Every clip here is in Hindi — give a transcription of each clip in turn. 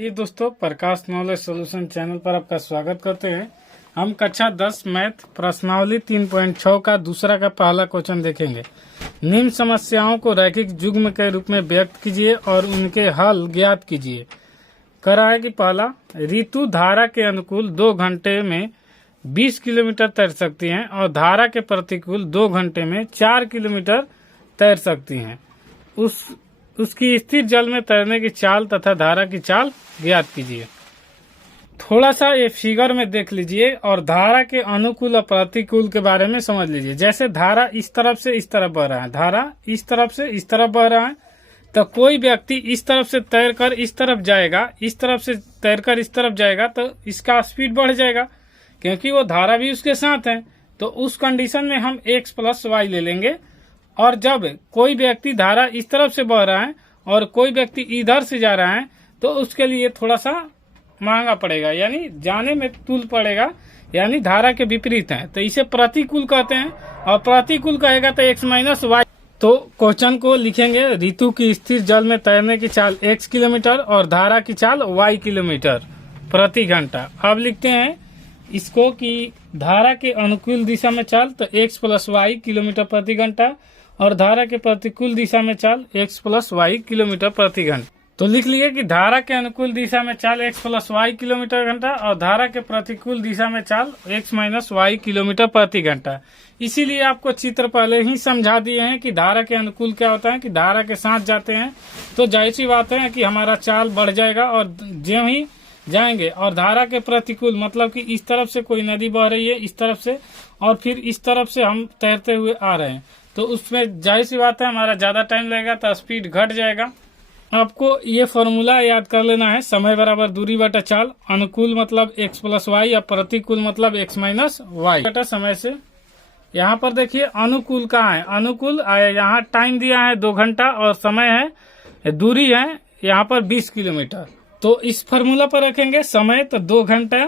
ये दोस्तों प्रकाश नॉलेज सॉल्यूशन चैनल पर आपका स्वागत करते हैं। हम कक्षा 10 मैथ प्रश्नावली 3.6 का दूसरा का पहला क्वेश्चन देखेंगे। निम्न समस्याओं को रैखिक युग्म के रूप में व्यक्त कीजिए और उनके हल ज्ञात कीजिए। करा है कि पहला, ऋतु धारा के अनुकूल 2 घंटे में 20 किलोमीटर तैर सकती हैं और धारा के प्रतिकूल 2 घंटे में 4 किलोमीटर तैर सकती हैं। उसकी स्थिर जल में तैरने की चाल तथा धारा की चाल ज्ञात कीजिए। थोड़ा सा ये फिगर में देख लीजिए और धारा के अनुकूल और प्रतिकूल के बारे में समझ लीजिए। जैसे धारा इस तरफ से इस तरफ बह रहा है, धारा इस तरफ से इस तरफ बह रहा है, तो कोई व्यक्ति इस तरफ से तैरकर इस तरफ जाएगा, इस तरफ से तैरकर इस तरफ जाएगा तो इसका स्पीड बढ़ जाएगा क्योंकि वो धारा भी उसके साथ है। तो उस कंडीशन में हम x + y ले लेंगे। और जब कोई व्यक्ति धारा इस तरफ से बह रहा है और कोई व्यक्ति इधर से जा रहा है तो उसके लिए थोड़ा सा महंगा पड़ेगा, यानी जाने में तुल पड़ेगा, यानी धारा के विपरीत है, तो इसे प्रतिकूल कहते हैं। और प्रतिकूल कहेगा तो x - y। तो क्वेश्चन को लिखेंगे, ऋतु की स्थिर जल में तैरने की चाल x किलोमीटर और धारा की चाल y किलोमीटर प्रति घंटा। अब लिखते हैं इसको कि धारा के अनुकूल दिशा में चाल तो x + y किलोमीटर प्रति घंटा और धारा के प्रतिकूल दिशा में चाल x + y किलोमीटर प्रति घंटा। तो लिख लिए कि धारा के अनुकूल दिशा में चाल x + y किलोमीटर घंटा और धारा के प्रतिकूल दिशा में चाल x - y किलोमीटर प्रति घंटा। इसीलिए आपको चित्र पहले ही समझा दिए हैं कि धारा के अनुकूल क्या होता है कि धारा के साथ जाते हैं तो जाहिर सी बात है कि हमारा चाल बढ़ जाएगा और ज्यों ही जाएंगे। और धारा के प्रतिकूल मतलब कि इस तरफ से कोई नदी बह रही है इस तरफ से और फिर इस तरफ से हम तैरते हुए आ रहे हैं तो उसमें जाहिर सी बात है हमारा ज्यादा टाइम लगेगा तो स्पीड घट जाएगा। आपको ये फॉर्मूला याद कर लेना है, समय बराबर दूरी बटा चाल। अनुकूल मतलब x + y या प्रतिकूल मतलब x - y बटा समय से। यहाँ पर देखिए अनुकूल कहाँ है, अनुकूल यहाँ टाइम दिया है 2 घंटा और समय है, दूरी है यहाँ पर 20 किलोमीटर। तो इस फॉर्मूला पर रखेंगे समय तो 2 घंटा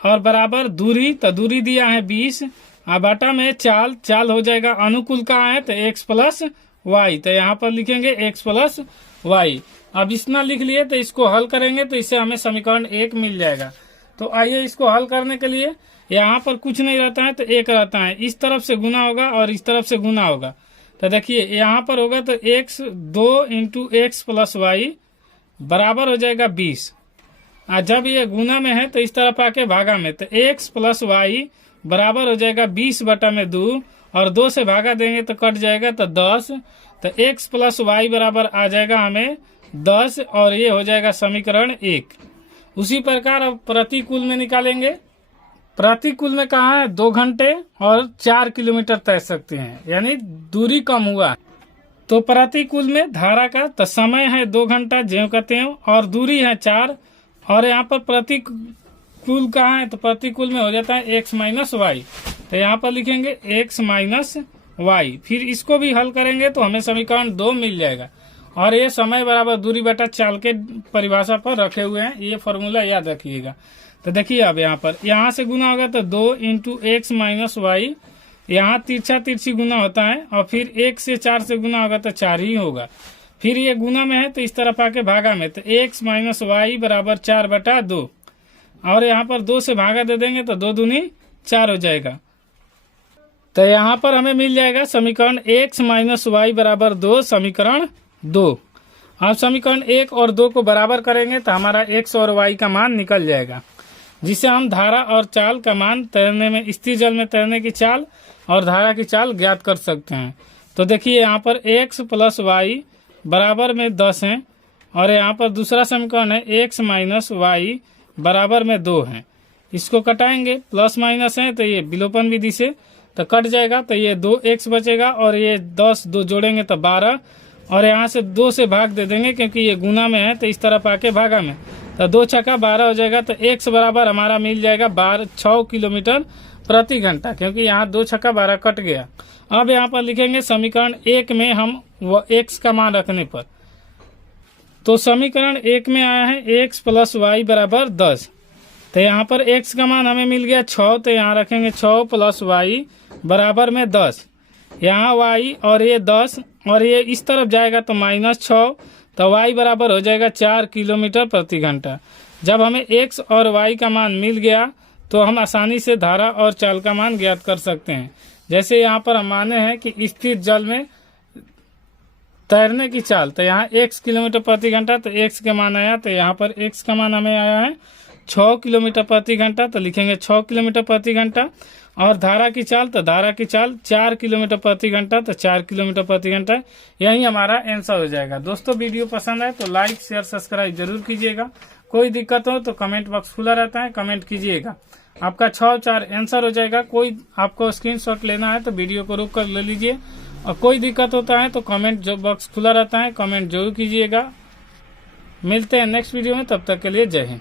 और बराबर दूरी, तो दूरी दिया है 20 बाटा में चाल, चाल हो जाएगा अनुकूल कहाँ है तो x + y, तो यहाँ पर लिखेंगे x + y। अब इतना लिख लिए तो इसको हल करेंगे तो इससे हमें समीकरण 1 मिल जाएगा। तो आइए इसको हल करने के लिए यहाँ पर कुछ नहीं रहता है तो 1 रहता है, इस तरफ से गुना होगा और इस तरफ से गुना होगा। तो देखिए यहाँ पर होगा तो x 2 × x + y बराबर हो जाएगा 20। जब ये गुना में है तो इस तरफ आके भागा में, तो x + y बराबर हो जाएगा 20 बटा में 2 और 2 से भागा देंगे तो कट जाएगा तो 10। तो x + y बराबर आ जाएगा हमें 10 और ये हो जाएगा समीकरण 1। उसी प्रकार अब प्रतिकूल में निकालेंगे। प्रतिकूल में कहाँ है 2 घंटे और 4 किलोमीटर तैर सकते हैं, यानी दूरी कम हुआ। तो प्रतिकूल में धारा का तो समय है 2 घंटा ज्यों का त्यों और दूरी है 4 और यहाँ पर प्रतिकूल कहाँ है तो प्रतिकूल में हो जाता है x - y। तो यहाँ पर लिखेंगे x - y। फिर इसको भी हल करेंगे तो हमें समीकरण 2 मिल जाएगा। और ये समय बराबर दूरी बटा चाल के परिभाषा पर रखे हुए हैं, ये फॉर्मूला याद रखिएगा। तो देखिए अब यहाँ से गुना होगा तो 2 × x - y, यहाँ तिरछा तिरछी गुना होता है और फिर 1 से 4 से गुना होगा तो 4 ही होगा। फिर ये गुना में है तो इस तरफ आके भागा में, तो x - y बराबर 4 बटा 2 और यहाँ पर 2 से भागा दे देंगे तो 2 दूनी 4 हो जाएगा। तो यहाँ पर हमें मिल जाएगा समीकरण x - y बराबर 2, समीकरण 2। अब समीकरण 1 और 2 को बराबर करेंगे तो हमारा x और y का मान निकल जाएगा, जिसे हम धारा और चाल का मान तैरने में, स्थिर जल में तैरने की चाल और धारा की चाल ज्ञात कर सकते हैं। तो देखिए यहाँ पर x + y बराबर में 10 है और यहाँ पर दूसरा समीकरण है x - y बराबर में 2 है। इसको कटाएंगे, प्लस माइनस है तो ये विलोपन विधि से तो कट जाएगा, तो ये 2x बचेगा और ये 10 2 जोड़ेंगे तो 12 और यहाँ से 2 से भाग दे देंगे क्योंकि ये गुना में है तो इस तरफ आके भागा में, तो 2 छक्का 12 हो जाएगा। तो x बराबर हमारा मिल जाएगा 6 किलोमीटर प्रति घंटा, क्योंकि यहाँ 2 छक्का 12 कट गया। अब यहाँ पर लिखेंगे समीकरण 1 में हम वो x का मान रखने पर, तो समीकरण 1 में आया है x + y बराबर 10। तो यहाँ पर x का मान हमें मिल गया 6, तो यहाँ रखेंगे 6 + y बराबर में 10। यहाँ y और ये 10 और ये इस तरफ जाएगा तो -6 तो y बराबर हो जाएगा 4 किलोमीटर प्रति घंटा। जब हमें x और y का मान मिल गया तो हम आसानी से धारा और चाल का मान ज्ञात कर सकते हैं। जैसे यहाँ पर हम माने हैं कि स्थिर जल में तैरने की चाल, तो यहाँ x किलोमीटर प्रति घंटा, तो x का मान आया, तो यहाँ पर x का मान हमें आया है 6 किलोमीटर प्रति घंटा, तो लिखेंगे 6 किलोमीटर प्रति घंटा। और धारा की चाल, तो धारा की चाल 4 किलोमीटर प्रति घंटा, तो 4 किलोमीटर प्रति घंटा। यही हमारा आंसर हो जाएगा। दोस्तों वीडियो पसंद आए तो लाइक शेयर सब्सक्राइब जरूर कीजिएगा। कोई दिक्कत हो तो कमेंट बॉक्स खुला रहता है, कमेंट कीजिएगा। आपका 6-4 आंसर हो जाएगा। कोई आपको स्क्रीनशॉट लेना है तो वीडियो को रोक कर ले लीजिए, और कोई दिक्कत होता है तो कमेंट बॉक्स खुला रहता है, कमेंट जरूर कीजिएगा। मिलते हैं नेक्स्ट वीडियो में, तब तक के लिए जय हिंद।